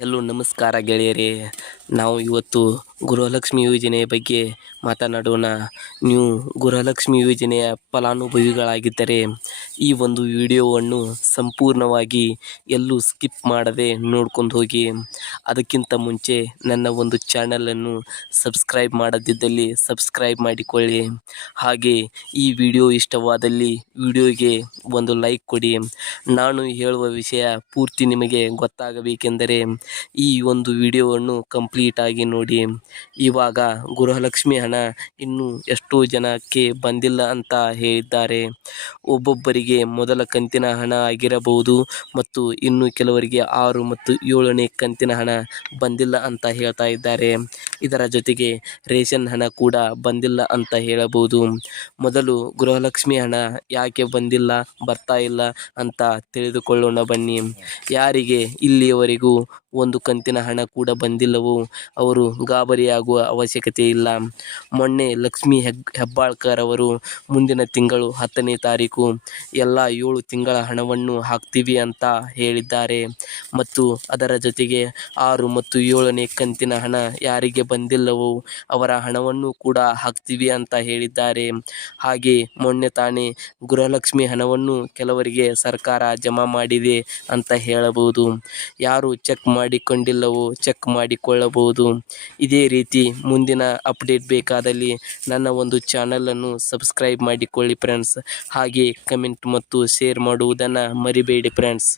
ಎಲ್ಲೋ ನಮಸ್ಕಾರ ಗೆಳೆಯರೇ. ನಾವು ಇವತ್ತು ಗೃಹಲಕ್ಷ್ಮಿ ಯೋಜನೆಯ ಬಗ್ಗೆ ಮಾತನಾಡೋಣ. ನೀವು ಗೃಹಲಕ್ಷ್ಮಿ ಯೋಜನೆಯ ಫಲಾನುಭವಿಗಳಾಗಿದ್ದರೆ ಈ ಒಂದು ವಿಡಿಯೋವನ್ನು ಸಂಪೂರ್ಣವಾಗಿ ಎಲ್ಲೂ ಸ್ಕಿಪ್ ಮಾಡದೆ ನೋಡ್ಕೊಂಡು ಹೋಗಿ. ಅದಕ್ಕಿಂತ ಮುಂಚೆ ನನ್ನ ಒಂದು ಚಾನಲನ್ನು ಸಬ್ಸ್ಕ್ರೈಬ್ ಮಾಡದಿದ್ದಲ್ಲಿ ಸಬ್ಸ್ಕ್ರೈಬ್ ಮಾಡಿಕೊಳ್ಳಿ. ಹಾಗೆ ಈ ವಿಡಿಯೋ ಇಷ್ಟವಾದಲ್ಲಿ ವಿಡಿಯೋಗೆ ಒಂದು ಲೈಕ್ ಕೊಡಿ. ನಾನು ಹೇಳುವ ವಿಷಯ ಪೂರ್ತಿ ನಿಮಗೆ ಗೊತ್ತಾಗಬೇಕೆಂದರೆ ಈ ಒಂದು ವಿಡಿಯೋವನ್ನು ಕಂಪ್ಲೀಟಾಗಿ ನೋಡಿ. ಇವಾಗ ಗೃಹಲಕ್ಷ್ಮಿ ಹಣ ಇನ್ನೂ ಎಷ್ಟೋ ಜನಕ್ಕೆ ಬಂದಿಲ್ಲ ಅಂತ ಹೇಳಿದ್ದಾರೆ. ಒಬ್ಬೊಬ್ಬರಿಗೆ ಮೊದಲ ಕಂತಿನ ಹಣ ಆಗಿರಬಹುದು ಮತ್ತು ಇನ್ನು ಕೆಲವರಿಗೆ ಆರು ಮತ್ತು ಏಳನೇ ಕಂತಿನ ಹಣ ಬಂದಿಲ್ಲ ಅಂತ ಹೇಳ್ತಾ ಇದ್ದಾರೆ. ಇದರ ಜೊತೆಗೆ ರೇಷನ್ ಹಣ ಕೂಡ ಬಂದಿಲ್ಲ ಅಂತ ಹೇಳಬಹುದು. ಮೊದಲು ಗೃಹಲಕ್ಷ್ಮಿ ಹಣ ಯಾಕೆ ಬಂದಿಲ್ಲ, ಬರ್ತಾ ಇಲ್ಲ ಅಂತ ತಿಳಿದುಕೊಳ್ಳೋಣ ಬನ್ನಿ. ಯಾರಿಗೆ ಇಲ್ಲಿಯವರೆಗೂ ಒಂದು ಕಂತಿನ ಹಣ ಕೂಡ ಬಂದಿಲ್ಲವೋ? ಅವರು ಗಾಬರಿಯಾಗುವ ಅವಶ್ಯಕತೆ ಇಲ್ಲ. ಮೊನ್ನೆ ಲಕ್ಷ್ಮಿ ಹೆಗ್, ಹೆಬ್ಬಾಳ್ಕರ್ ಅವರು ಮುಂದಿನ ತಿಂಗಳು ಹತ್ತನೇ ತಾರೀಕು. ಎಲ್ಲ ಏಳು ತಿಂಗಳ ಹಣವನ್ನು ಹಾಕ್ತೀವಿ ಅಂತ ಹೇಳಿದ್ದಾರೆ. ಮತ್ತು ಅದರ ಜೊತೆಗೆ ಆರು ಮತ್ತು ಏಳನೇ ಕಂತಿನ ಹಣ ಯಾರಿಗೆ ಬಂದಿಲ್ಲವೋ ಅವರ ಹಣವನ್ನು ಕೂಡ ಹಾಕ್ತೀವಿ ಅಂತ ಹೇಳಿದ್ದಾರೆ. ಹಾಗೆ ಮೊನ್ನೆ ತಾನೇ ಗೃಹಲಕ್ಷ್ಮಿ ಹಣವನ್ನು ಕೆಲವರಿಗೆ ಸರ್ಕಾರ ಜಮಾ ಮಾಡಿದೆ ಅಂತ ಹೇಳಬಹುದು. ಯಾರು ಚೆಕ್ ಮಾಡಿಕೊಂಡಿಲ್ಲವೋ ಚೆಕ್ ಮಾಡಿಕೊಳ್ಳಬಹುದು. ಇದೇ ರೀತಿ ಮುಂದಿನ ಅಪ್ಡೇಟ್ ಬೇಕಾದಲ್ಲಿ ನನ್ನ ಒಂದು ಚಾನಲನ್ನು ಸಬ್ಸ್ಕ್ರೈಬ್ ಮಾಡಿಕೊಳ್ಳಿ ಫ್ರೆಂಡ್ಸ್ ಹಾಗೆ ಕಮೆಂಟ್ ಮತ್ತು ಶೇರ್ ಮಾಡುವುದನ್ನು ಮರಿಬೇಡಿ ಫ್ರೆಂಡ್ಸ್